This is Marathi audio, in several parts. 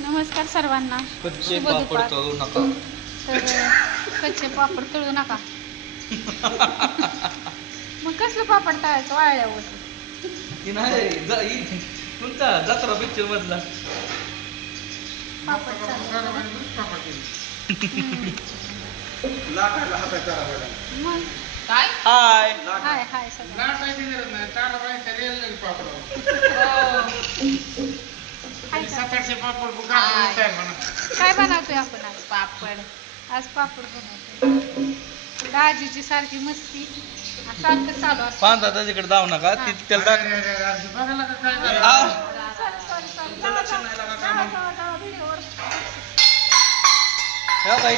नमस्कार सर्वांना. कच्चे शुभ पापड दुपार. तळू नका. तर कच्चे पापड तळू नका. मग कसलं पापड तळायचं वाळल्यावर? की नाही तुमचा जत्रा पिक्चर मधला पापड मग काय हाय हाय हाय सगळं हाय का? काय बनवतोय आपण आज? पापड आज पापड बनवतोय. दाजीची सारखी मस्ती सारखं चालू असतं. पांढरा त्याच्याकडे जाऊ नका ती त्याला टाक.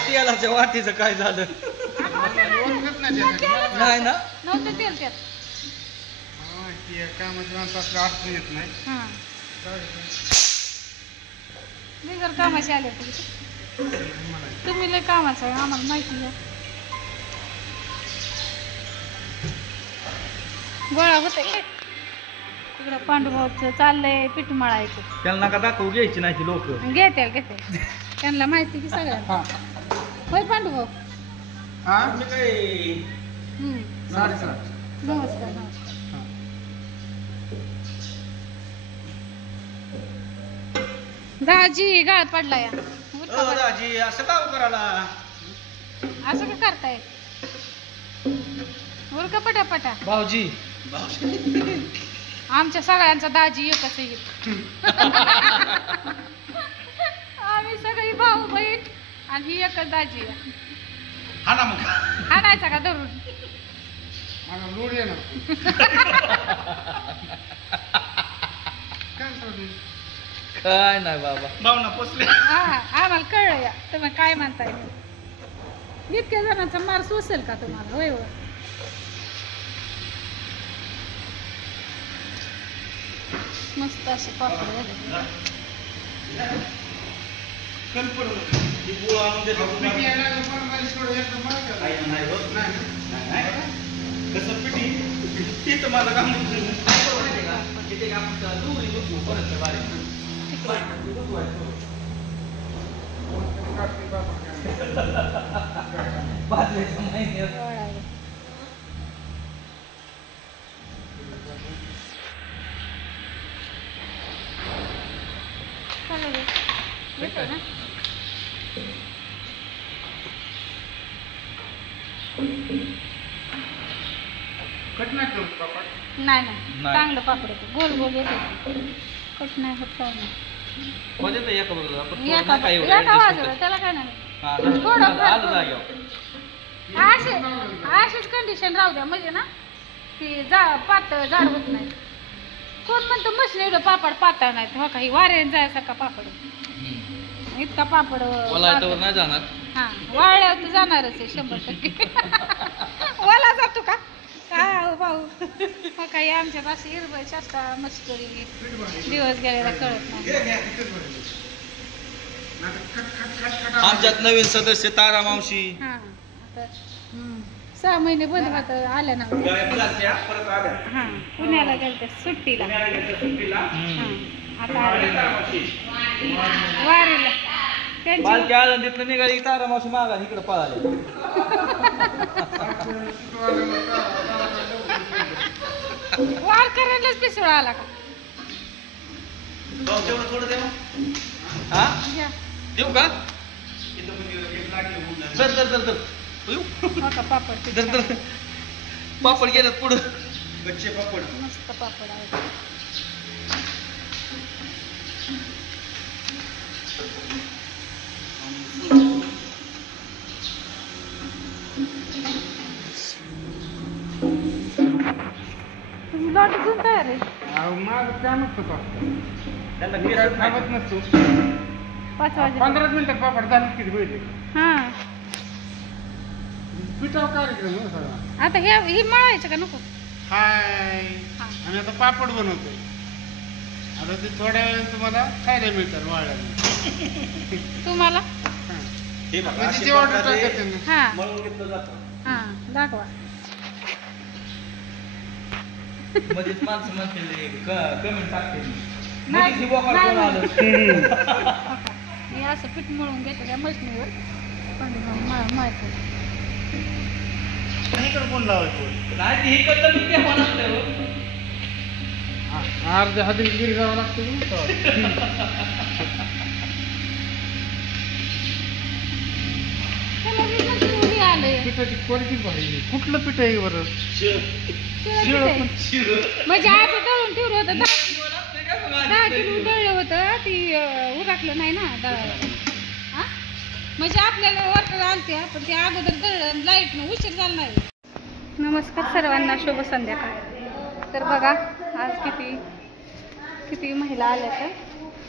ती याला वाटीचं काय झालं नाही ना. नव्हतं तेल त्यात. हां मी जर कामाशी आले होते. तुम्ही लय कामाचं आहे आम्हाला माहिती आहे. गोळा होते तिकडं पांडुभाऊचं चाललंय पीठ मळायचं. त्याला नका दाखवू घ्यायची नाही ती लोक. घेते त्यांना माहिती की सगळ्यांना. होय पांडुभाऊ. नमस्कार नमस्कार. दाजी गाळ पडला या. दाजी असं का करायला. असं का करताय? वर का पटापटा. भाऊजी आमच्या सगळ्यांचा दाजी एकच आहे. आम्ही सगळी भाऊ बहीण आणि ही एकच दाजी आहे. हा ना मग आणायचा का धरून? काय नाही बाबा भावना पोचले. हा आम्हाला कळलं या तुम्ही काय म्हणताय. इतक्या जणांचा मार सोसेल का तुम्हाला? होय होय. मस्त असे पापड झाले. नाही नाही चांगलं पापड होतं. गोल गोल येते. कट नाही होत काय नाही. एका बाजूला त्याला काय नाही. थोडं अशीच कंडिशन राहू द्या म्हणजे ना की पातळ जाड होत नाही. कोण म्हणतो मशीन एवढं पापड पातळ नाही. हो काही वाऱ्याने जायसारखा पापड इतका पापड नाही जाणार. हा वाळल्यावर तर जाणारच आहे 100%. वाला जातो का काय भाऊ? हो काही आमच्यात अशी हिरबळ चेष्टा मस्करी दिवस गेलेला कळत नाही. आमच्यात नवीन सदस्य तारा मावशी. हा आता 6 महिने बंद होत आल्या ना. हा पुण्याला गेलते सुट्टीला. आता वारीला त्यांची तिथनं निघाली तारा मावशी मागा इकडे पळाले. वार करायलाच पिसळ आला का? थोडं देऊ. हा घ्या. देऊ का? तर तर तर तर हो का पापड तर तर पापड गेलं पुढं. कच्चे पापड मस्त पापड आहे. लॉट घेऊन तयार आहे. माझं कामच होतं. थांबत नसतो. 5 वाजे 15 मिनिटात पापड झाले किती पाहिजे. हा पिठाव कार्यक्रम आहे सगळा. आता हे मळायचं का नको? हाय हा. आम्ही आता पापड बनवतोय. आता ते थोड्या वेळाने तुम्हाला खायला मिळतात वाळल्याने. तुम्हाला म्हणजे जे ऑर्डर टाकते ना. हा मळून घेतलं जातं. हा दाखवा. मध्येच माणसं म्हणते कमेंट टाकते. मध्येच ही बोकाड कोण आलं? मी असं पीठ मळून घेते त्या मशनीवर पण मळते. इकडे कोण लावायचं? नाही ती इकडलं मी तेव्हा लागतंय हो. अर्ध्या हाती गिरी जावं लागतं. त्याला बी कसं हे आलंय. पिठाची क्वालिटी भारी. कुठलं पीठ आहे बरं? शिळं पीठ आहे. म्हणजे आधी दळून ठेवलं होतं 10 किलो दळलं होतं ती उरकलं नाही ना दळायला. हा म्हणजे आपल्याला वाटत आलते पण ते अगोदर दळलं लाईटनं उशीर झाला नाही. नमस्कार सर्वांना, शुभ संध्याकाळ. तर बघा आज किती महिला आल्या तर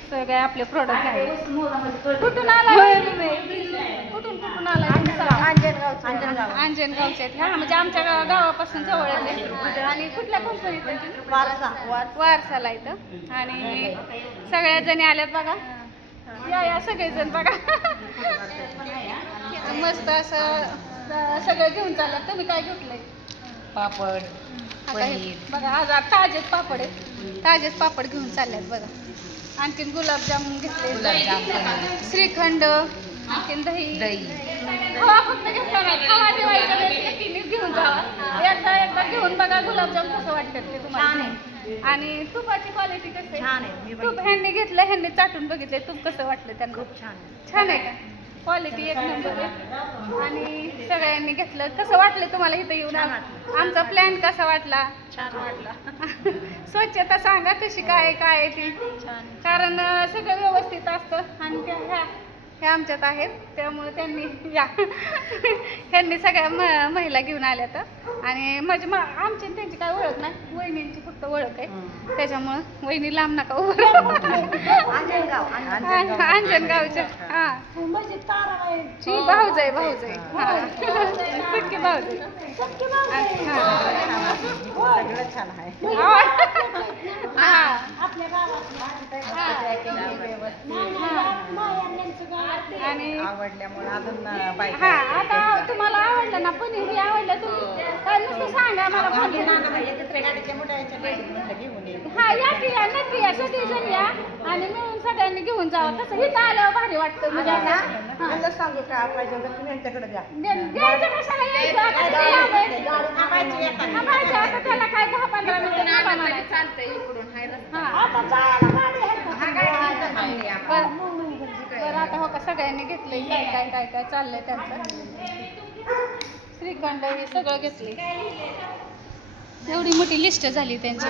सगळे आपले प्रोडक्ट घ्यायचे. कुठून आला? कुठून आला? अंजनगावचे आहेत. हा म्हणजे आमच्या गावापासून जवळ आहे. आणि कुठल्या कंपनीत? वारसाला इथं. आणि सगळ्या जणी आल्यात बघा. या सगळेजण बघा. मस्त असं सगळं घेऊन चाललं. तुम्ही काय घेतलंय? पापड, बघा आज ताजेच पापड आहेत. ताजेच पापड घेऊन चाललेत बघा. आणखीन गुलाबजामुन घेतले, श्रीखंड, आणखीन दही. खवा फक्त घेतला नाही. खवा दिवाळीच्या वेळेस एकीनेच घेऊन जावा. एकदा घेऊन बघा गुलाबजाम कसं वाटतात ते तुम्हाला. आणि तुपाची क्वालिटी कशी आहे? तूप ह्यांनी घेतलं, ह्यांनी चाटून बघितले. तूप कसं वाटलं त्यांना? खूप छान आहे का? क्वालिटी एक नंबर आहे. आणि सगळ्यांनी घेतलं. कसं वाटलं तुम्हाला इथं येऊन? आमचा प्लॅन कसा वाटला? छान वाटला. स्वच्छता सांगा कशी काय आहे ती. कारण सगळं व्यवस्थित असतं. आणि ह्या आमच्यात आहेत त्यामुळे ह्यांनी सगळ्या महिला घेऊन आल्या तर. आणि म्हणजे आमची त्यांची काय ओळख नाही, वहिनींची फक्त ओळख आहे. त्याच्यामुळं वहिनी लांब नका उभं. अंजनगावच्या. हा भाऊजाई हा सख्खी भाऊजाई. आणि आवडल्यामुळे अजून हा आता तुम्हाला आवडलं ना पनीर हे आवडलं तुम्ही काय नुसतं सांगा मला फोन. हा या की या नक्की या सगळेजण या आणि मिळून सगळ्यांनी घेऊन जावं. तसं इथं आल्यावर भारी वाटतं. म्हणजे सांगू का पाहिजे तुम्ही यांच्याकडे द्या. द्यायचं कशाला यायचं आता त्याला काय 10-15 मिनिटं चालतंय इकडून. बरं आता हो का सगळ्यांनी घेतलंय काय चाललंय त्यांचं. श्रीखंड हे सगळं घेतलंय. एवढी मोठी लिस्ट झाली त्यांची.